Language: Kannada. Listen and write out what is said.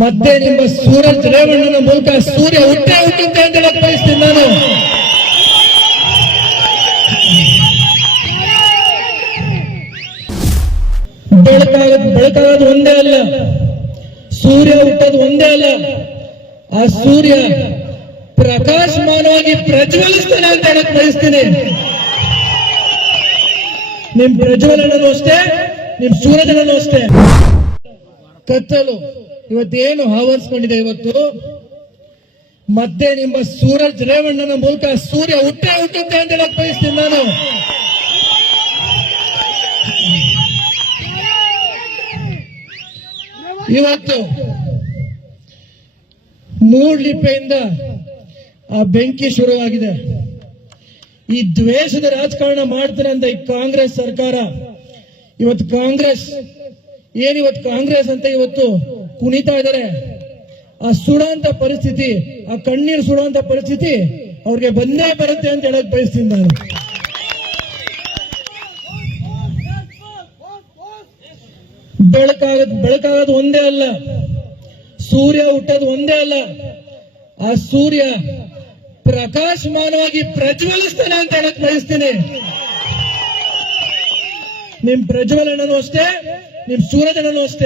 ಮತ್ತೆ ನಿಮ್ಮ ಸೂರಜ್ ರೇವಣ್ಣನ ಮೂಲಕ ಸೂರ್ಯ ಹುಟ್ಟೆ ಹುಟ್ಟುತ್ತೆ ಅಂತ ಹೇಳಕ್ ಬಯಸ್ತೀನಿ ನಾನು. ಬೆಳಕಾಗ ಬೆಳಕಾಗೋದು ಒಂದೇ ಅಲ್ಲ, ಸೂರ್ಯ ಹುಟ್ಟೋದು ಒಂದೇ ಅಲ್ಲ, ಆ ಸೂರ್ಯ ಪ್ರಕಾಶಮಾನವಾಗಿ ಪ್ರಜ್ವಲಿಸ್ತಾನೆ ಅಂತ ಹೇಳಕ್ ಬಯಸ್ತೀನಿ ನಿಮ್ ಪ್ರಜ್ವಲನೂ ಅಷ್ಟೇ, ನಿಮ್ ಸೂರ್ಯನೂ ಅಷ್ಟೇ. ಕತ್ತಲು. ಇವತ್ತೇನು ಆವರಿಸ್ಕೊಂಡಿದೆ ಇವತ್ತು? ಮತ್ತೆ ನಿಮ್ಮ ಸೂರಜ್ ರೇವಣ್ಣನ ಮೂಲಕ ಸೂರ್ಯ ಹುಟ್ಟೆ ಹುಟ್ಟುತ್ತೆ ಅಂತ ಹೇಳಕ್ ಬಯಸ್ತೀನಿ ನಾನು. ಇವತ್ತು ಮೂಡ್ಲಿಪ್ಪೆಯಿಂದ ಆ ಬೆಂಕಿ ಶುರುವಾಗಿದೆ. ಈ ದ್ವೇಷದ ರಾಜಕಾರಣ ಮಾಡ್ತಾರೆ ಅಂತ ಈ ಕಾಂಗ್ರೆಸ್ ಸರ್ಕಾರ. ಇವತ್ತು ಕಾಂಗ್ರೆಸ್ ಏನು ಇವತ್ತು ಕಾಂಗ್ರೆಸ್ ಅಂತ ಇವತ್ತು ಕುಣಿತಾ ಇದ್ದಾರೆ. ಆ ಸುಡಂತ ಪರಿಸ್ಥಿತಿ, ಆ ಕಣ್ಣೀರು ಸುಡುವಂತ ಪರಿಸ್ಥಿತಿ ಅವ್ರಿಗೆ ಬಂದೇ ಬರುತ್ತೆ ಅಂತ ಹೇಳಕ್ ಬಯಸ್ತೀನಿ ನಾನು. ಬೆಳಕಾಗದ್ ಬೆಳಕಾಗದ್ ಒಂದೇ ಅಲ್ಲ, ಸೂರ್ಯ ಹುಟ್ಟೋದು ಒಂದೇ ಅಲ್ಲ, ಆ ಸೂರ್ಯ ಪ್ರಕಾಶಮಾನವಾಗಿ ಪ್ರಜ್ವಲಿಸ್ತಾನೆ ಅಂತ ಹೇಳಕ್ ಬಯಸ್ತೀನಿ. ನಿಮ್ ಪ್ರಜ್ವಲನೂ ಅಷ್ಟೇ, ನಿಮ್ ಸೂರ್ಯನೂ ಅಷ್ಟೇ.